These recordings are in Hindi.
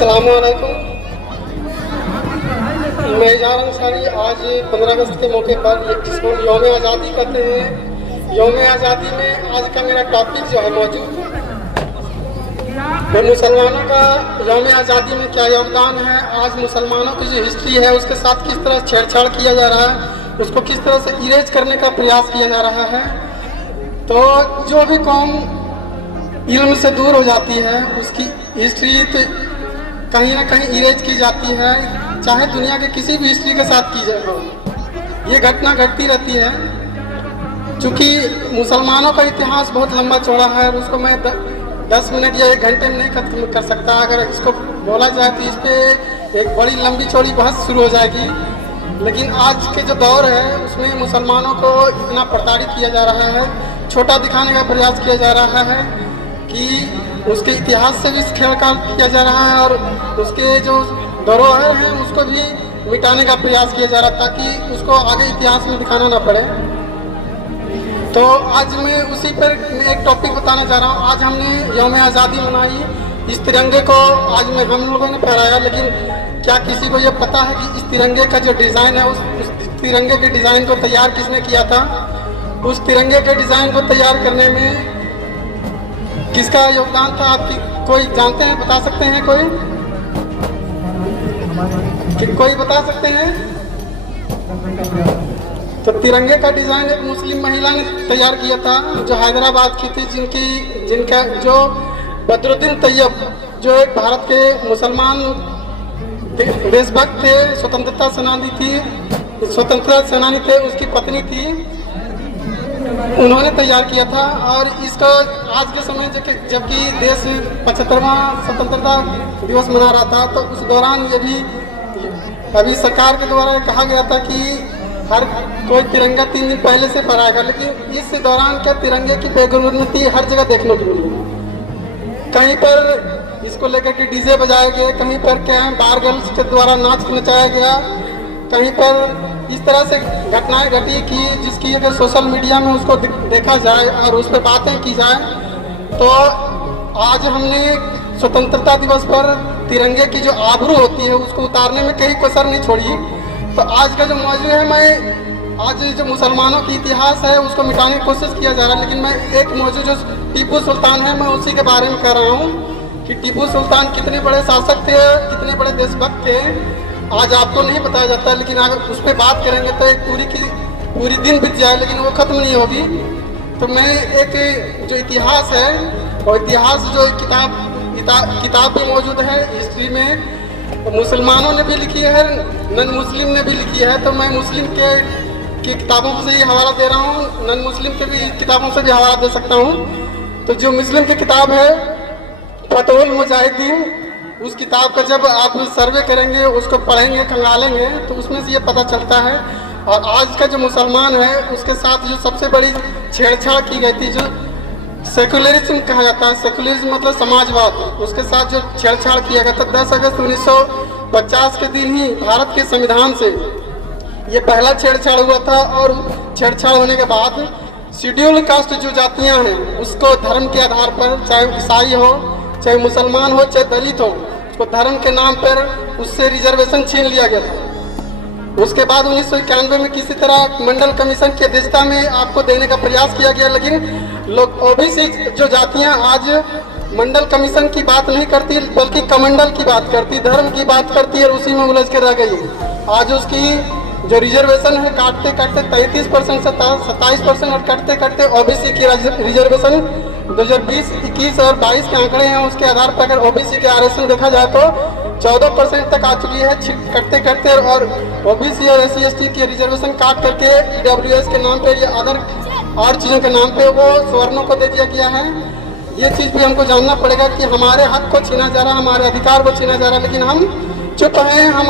अस्सलामुअलैकुम। मैं इजहार अंसारी आज 15 अगस्त के मौके पर जिसको यौम आज़ादी कहते हैं, यौम आज़ादी में आज का मेरा टॉपिक जो है मौजूद वो मुसलमानों का यौम आज़ादी में क्या योगदान है। आज मुसलमानों की जो हिस्ट्री है उसके साथ किस तरह छेड़छाड़ किया जा रहा है, उसको किस तरह से इरेज करने का प्रयास किया जा रहा है। तो जो भी कौम इल्म से दूर हो जाती है उसकी हिस्ट्री तो कहीं ना कहीं इरेज की जाती है, चाहे दुनिया के किसी भी हिस्ट्री के साथ की जाए। ये घटना घटती रहती है। चूँकि मुसलमानों का इतिहास बहुत लंबा चौड़ा है और उसको मैं 10 मिनट या 1 घंटे में नहीं खत्म कर सकता। अगर इसको बोला जाए तो इस पर एक बड़ी लंबी चौड़ी बहस शुरू हो जाएगी। लेकिन आज के जो दौर है उसमें मुसलमानों को इतना प्रताड़ित किया जा रहा है, छोटा दिखाने का प्रयास किया जा रहा है कि उसके इतिहास से भी खेलकाल किया जा रहा है और उसके जो धरोहर हैं उसको भी मिटाने का प्रयास किया जा रहा है ताकि उसको आगे इतिहास में दिखाना ना पड़े। तो आज मैं उसी पर एक टॉपिक बताना चाह रहा हूँ। आज हमने यौम आज़ादी मनाई, इस तिरंगे को आज में हम लोगों ने फहराया, लेकिन क्या किसी को ये पता है कि इस तिरंगे का जो डिज़ाइन है उस तिरंगे के डिज़ाइन को तैयार किसने किया था? उस तिरंगे के डिज़ाइन को तैयार करने में किसका योगदान था? आपकी कोई जानते हैं, बता सकते हैं? कोई बता सकते हैं? तो तिरंगे का डिज़ाइन एक मुस्लिम महिला ने तैयार किया था जो हैदराबाद की थी, जिनका जो बदरुद्दीन तैयब जो एक भारत के मुसलमान देशभक्त थे, स्वतंत्रता सेनानी थे, उसकी पत्नी थी, उन्होंने तैयार किया था। और इसको आज के समय जबकि देश 75वां स्वतंत्रता दिवस मना रहा था तो उस दौरान ये भी अभी सरकार के द्वारा कहा गया था कि हर कोई तिरंगा 3 दिन पहले से फहराएगा, लेकिन इस दौरान क्या तिरंगे की बेगुनाती हर जगह देखने को मिली। कहीं पर इसको लेकर के डीजे बजाए गए, कहीं पर क्या है बार गर्ल्स के द्वारा नाच नचाया गया, कहीं पर इस तरह से घटनाएं घटी कि जिसकी अगर सोशल मीडिया में उसको देखा जाए और उस पर बातें की जाए तो आज हमने स्वतंत्रता दिवस पर तिरंगे की जो आबरू होती है उसको उतारने में कहीं कसर नहीं छोड़ी। तो आज का जो मौजू है, मैं आज जो मुसलमानों की इतिहास है उसको मिटाने की कोशिश किया जा रहा है, लेकिन मैं एक मौजू जो टीपू सुल्तान है मैं उसी के बारे में कह रहा हूँ कि टीपू सुल्तान कितने बड़े शासक थे, कितने बड़े देशभक्त थे, आज आपको नहीं बताया जाता। लेकिन अगर उस पर बात करेंगे तो एक पूरी दिन बीत जाए लेकिन वो ख़त्म नहीं होगी। तो मैं एक जो इतिहास है और इतिहास जो किताब भी मौजूद है हिस्ट्री में, मुसलमानों ने भी लिखी है, नन मुस्लिम ने भी लिखी है। तो मैं मुस्लिम की किताबों से ही हवाला दे रहा हूँ, नन मुस्लिम के भी किताबों से भी हवाला दे सकता हूँ। तो जो मुस्लिम की किताब है फतहुल मुजाहिदीन, उस किताब का जब आप सर्वे करेंगे, उसको पढ़ेंगे, खंगालेंगे तो उसमें से ये पता चलता है। और आज का जो मुसलमान है उसके साथ जो सबसे बड़ी छेड़छाड़ की गई थी, जो सेकुलरिज्म कहा जाता है, सेकुलरिज्म मतलब समाजवाद, उसके साथ जो छेड़छाड़ किया गया था 10 अगस्त 1950 के दिन ही भारत के संविधान से ये पहला छेड़छाड़ हुआ था। और छेड़छाड़ होने के बाद शेड्यूल कास्ट जो जातियाँ हैं उसको धर्म के आधार पर, चाहे ईसाई हो, चाहे मुसलमान हो, चाहे दलित हो, उसको धर्म के नाम पर उससे रिजर्वेशन छीन लिया गया था। उसके बाद 1991 में किसी तरह मंडल कमीशन की अध्यक्षता में आपको देने का प्रयास किया गया, लेकिन लोग ओबीसी जो जातियां आज मंडल कमीशन की बात नहीं करती बल्कि कमंडल की बात करती, धर्म की बात करती है और उसी में उलझ के रह गई। आज उसकी जो रिजर्वेशन है काटते काटते 33% से 27% और काटते काटते ओबीसी की रिजर्वेशन 2020-21 और 22 के आंकड़े हैं, उसके आधार पर अगर ओबीसी के आरक्षण देखा जाए तो 14% तक आ चुकी है करते करते। और ओबीसी और SC/ST की रिजर्वेशन काट करके EWS के नाम पे या अदर और चीज़ों के नाम पे वो सवर्णों को दे दिया गया है। ये चीज़ भी हमको जानना पड़ेगा कि हमारे हक को छीना जा रहा है, हमारे अधिकार को छीना जा रहा है, लेकिन हम चुप हैं। हम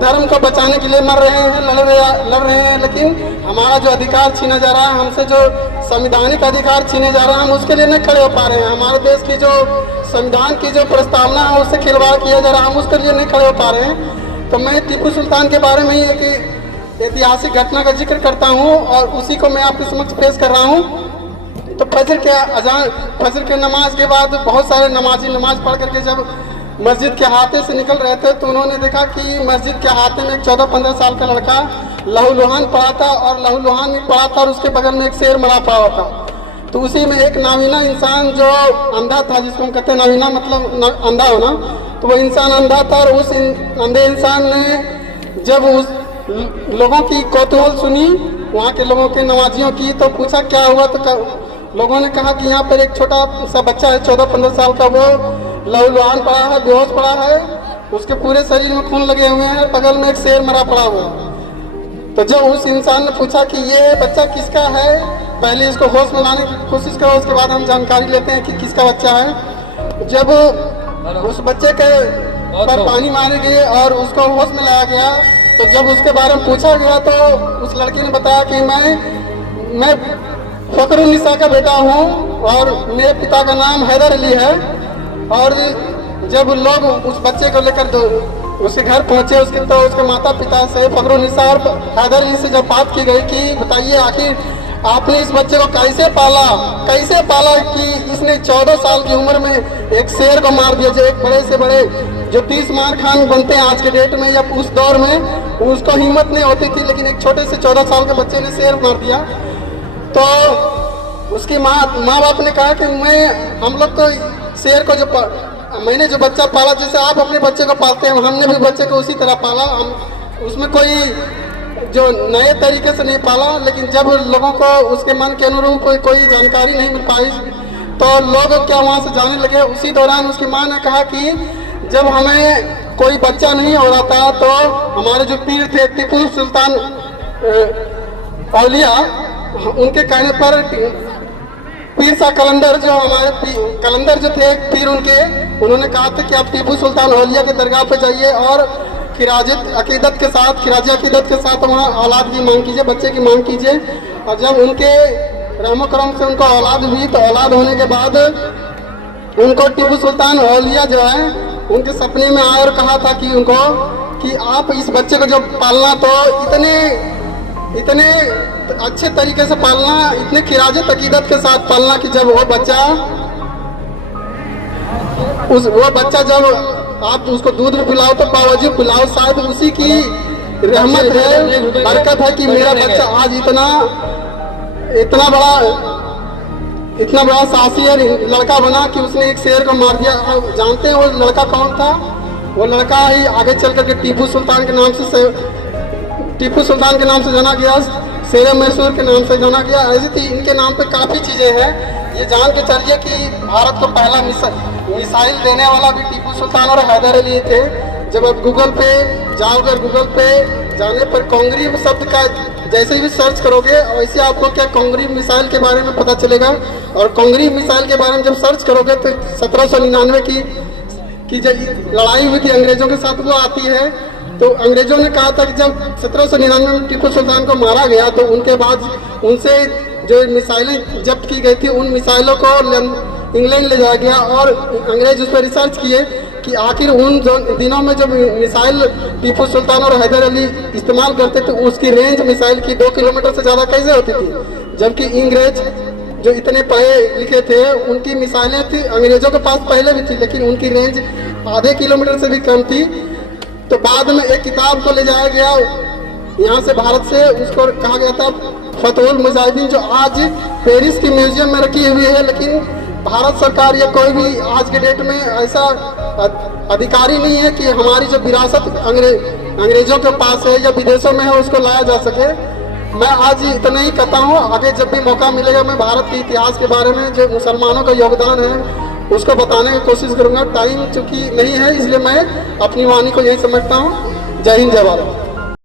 धर्म को बचाने के लिए मर रहे हैं, लड़ रहे हैं, लेकिन हमारा जो अधिकार छीना जा रहा है, हमसे जो संवैधानिक अधिकार छीने जा रहा है, हम उसके लिए नहीं खड़े हो पा रहे हैं। हमारे देश की जो संविधान की जो प्रस्तावना है उससे खिलवाड़ किया जा रहा है, हम उसके लिए नहीं खड़े हो पा रहे हैं। तो मैं टीपू सुल्तान के बारे में ही एक ऐतिहासिक घटना का जिक्र करता हूँ और उसी को मैं आपके समक्ष पेश कर रहा हूँ। तो फजर के नमाज के बाद बहुत सारे नमाजी नमाज पढ़ करके जब मस्जिद के हाथे से निकल रहे थे तो उन्होंने देखा कि मस्जिद के हाथे में एक 14-15 साल का लड़का लहूलुहान पड़ा था और लहूलुहान में पड़ा था और उसके बगल में एक शेर मरा पड़ा हुआ था। तो उसी में एक नावीना इंसान जो अंधा था, जिसको हम कहते हैं नावीना मतलब अंधा होना, तो वो इंसान अंधा था और उस अंधे इंसान ने जब उस लोगों की कौतूहल सुनी, वहाँ के लोगों के नमाजियों की, तो पूछा क्या हुआ। तो लोगों ने कहा कि यहाँ पर एक छोटा सा बच्चा है 14-15 साल का, वो लहूलुहान पड़ा है, बेहोश पड़ा है, उसके पूरे शरीर में खून लगे हुए हैं, बगल में एक शेर मरा पड़ा हुआ है। तो जब उस इंसान ने पूछा कि ये बच्चा किसका है, पहले इसको होश में लाने की कोशिश करो, उसके बाद हम जानकारी लेते हैं कि किसका बच्चा है। जब उस बच्चे के पर पानी मारे गए और उसको होश में लाया गया, तो जब उसके बारे में पूछा गया तो उस लड़के ने बताया कि मैं फखरुन्निसा का बेटा हूँ और मेरे पिता का नाम हैदर अली है। और जब लोग उस बच्चे को लेकर उसके घर पहुंचे, उसके माता पिता से फखरुन्निसा और हैदर अली से जब बात की गई कि बताइए आखिर आपने इस बच्चे को कैसे पाला कि इसने 14 साल की उम्र में एक शेर को मार दिया, जो एक बड़े से बड़े जो 30 मार खान बनते हैं आज के डेट में या उस दौर में, उसको हिम्मत नहीं होती थी, लेकिन एक छोटे से 14 साल के बच्चे ने शेर मार दिया। तो उसकी माँ बाप ने कहा कि हम लोग तो शेर को मैंने जो बच्चा पाला, जैसे आप अपने बच्चे को पालते हैं, हमने भी बच्चे को उसी तरह पाला। हम उसमें कोई जो नए तरीके से नहीं पाला, लेकिन जब लोगों को उसके मन के अनुरूप कोई जानकारी नहीं मिल पाई तो लोग क्या वहाँ से जाने लगे। उसी दौरान उसकी माँ ने कहा कि जब हमें कोई बच्चा नहीं हो रहा था तो हमारे जो पीर थे टीपू सुल्तान औलिया, उनके कहने पर पीर सा कलंदर जो हमारे कलंदर जो थे पीर उन्होंने कहा था कि आप टीपू सुल्तान औलिया के दरगाह पे जाइए और खिराज अकीदत के साथ वहाँ औलाद की मांग कीजिए, बच्चे की मांग कीजिए। और जब उनके रहमो करम से उनको औलाद हुई तो औलाद होने के बाद उनको टीपू सुल्तान औलिया जो है उनके सपने में आया और कहा था कि उनको कि आप इस बच्चे को जब पालना तो इतने अच्छे तरीके से पालना, इतने खिराजत अकीदत के साथ पालना कि जब वो बच्चा जब आप उसको दूध भी पिलाओ तो पावजू पिलाओ, शायद उसी की रहमत है, बरकत है कि मेरा बच्चा आज इतना बड़ा साहसी लड़का बना कि उसने एक शेर को मार दिया। आप जानते हैं वो लड़का कौन था? वो लड़का ही आगे चल करके टीपू सुल्तान के नाम से जाना गया, शेर मैसूर के नाम से जाना गया। ऐसी थी इनके नाम पे काफ़ी चीज़ें हैं। ये जान के चलिए कि भारत को पहला मिसाइल देने वाला भी टीपू सुल्तान और हैदर अली थे। जब आप गूगल पे जाने पर कोंगरी शब्द का जैसे भी सर्च करोगे वैसे आपको क्या कोंगरी मिसाइल के बारे में पता चलेगा। और कोंगरी मिसाइल के बारे में जब सर्च करोगे तो 1799 की जब लड़ाई हुई थी अंग्रेजों के साथ वो आती है। तो अंग्रेजों ने कहा था कि जब 1799 में टीपू सुल्तान को मारा गया तो उनके बाद उनसे जो मिसाइलें जब्त की गई थी उन मिसाइलों को इंग्लैंड ले जाया गया और अंग्रेज उस पर रिसर्च किए कि आखिर उन दिनों में जब मिसाइल टीपू सुल्तान और हैदर अली इस्तेमाल करते थे उसकी रेंज मिसाइल की 2 किलोमीटर से ज़्यादा कैसे होती थी, जबकि अंग्रेज जो इतने पढ़े लिखे थे उनकी मिसाइलें थी अंग्रेजों के पास पहले भी थी लेकिन उनकी रेंज आधे किलोमीटर से भी कम थी। तो बाद में एक किताब को ले जाया गया यहाँ से भारत से, उसको कहा गया था फतहुल मुजाहिदीन, जो आज पेरिस की म्यूजियम में रखी हुई है। लेकिन भारत सरकार या कोई भी आज के डेट में ऐसा अधिकारी नहीं है कि हमारी जो विरासत अंग्रेजों के पास है या विदेशों में है उसको लाया जा सके। मैं आज इतना ही कहता हूँ, आगे जब भी मौका मिलेगा मैं भारत के इतिहास के बारे में जो मुसलमानों का योगदान है उसको बताने की कोशिश करूँगा। टाइम चूँकि नहीं है इसलिए मैं अपनी वाणी को यही समझता हूँ। जय हिंद, जय भारत।